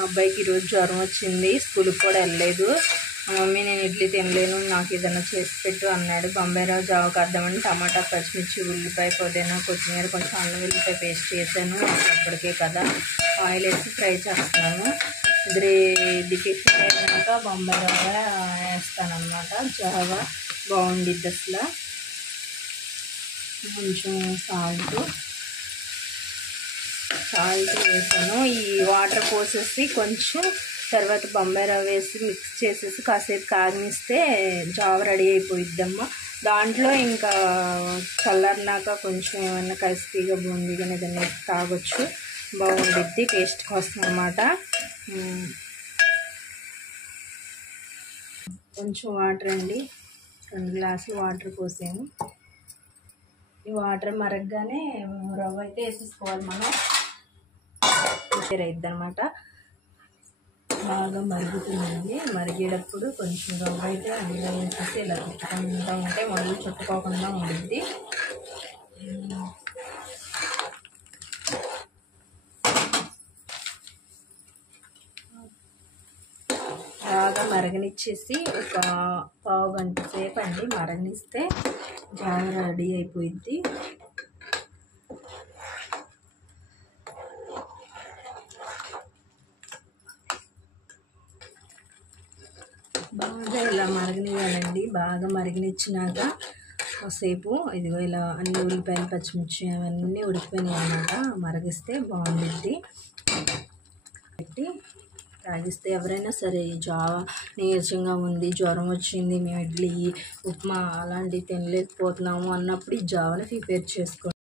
మా అబ్బాయికి ఈరోజు జ్వరం వచ్చింది, స్కూల్కి కూడా వెళ్ళలేదు. మమ్మీ నేను ఇడ్లీ తినలేను, నాకు ఏదైనా చేసి పెట్టు అన్నాడు. బొంబాయి రవ్వ జావ కాద్దామని టమాటా, పచ్చిమిర్చి, ఉల్లిపాయ, పుదీనా, కొత్తిమీర, కొంచెం అల్లం వెల్లిపాయ పేస్ట్ చేశాను. అప్పటికే కదా ఆయిల్ వేసి ఫ్రై చేస్తున్నాను. ఇది ఫ్రై అయినాక బొంబాయి రవ్వ వేస్తాను అన్నమాట. జావ బాగుండిద్ది అసలు. కొంచెం సాల్ట్ వేసాను. ఈ వాటర్ పోసేసి కొంచెం తర్వాత బొంబాయి రవ్వ వేసి మిక్స్ చేసేసి కాసేపు కాగనిస్తే జావ రెడీ అయిపోయిద్దమ్మా. దాంట్లో ఇంకా చల్లారినాక కొంచెం ఏమన్నా కసిగా బూందీగా ఏదైనా తాగొచ్చు, బాగుండిద్ది టేస్ట్ కోసం అన్నమాట. కొంచెం వాటర్ అండి, 2 గ్లాసులు వాటర్ పోసాము. ఈ వాటర్ మరగగానే రవ్వ అయితే వేసేసుకోవాలి మనం. అయిద్ది అనమాట. బాగా మరుగుతుందండి. మరిగేటప్పుడు కొంచెం రవ్వ అయితే అందులో వేసేసి ఇలా తిప్పుకుంటూ ఉంటే మొదలు చుట్టుకోకుండా ఉండిద్ది. బాగా మరగనిచ్చేసి ఒక పావు గంట సేపు అండి మరగనిస్తే జావ రెడీ అయిపోయిద్ది. బాగా ఇలా మరగనివ్వాలండి. బాగా మరగనిచ్చినాక కాసేపు ఇదిగో ఇలా అన్ని ఉల్లిపాయలు, పచ్చిమిర్చి అవన్నీ ఉడికిపోయినాయి అన్నమాట. మరగిస్తే బాగుండిద్ది. పెట్టి తాగిస్తే ఎవరైనా సరే జావ నీరసంగా ఉంది, జ్వరం వచ్చింది, మేము ఇడ్లీ, ఉప్మా అలాంటివి తినలేకపోతున్నాము అన్నప్పుడు ఈ జావని ప్రిపేర్ చేసుకోండి.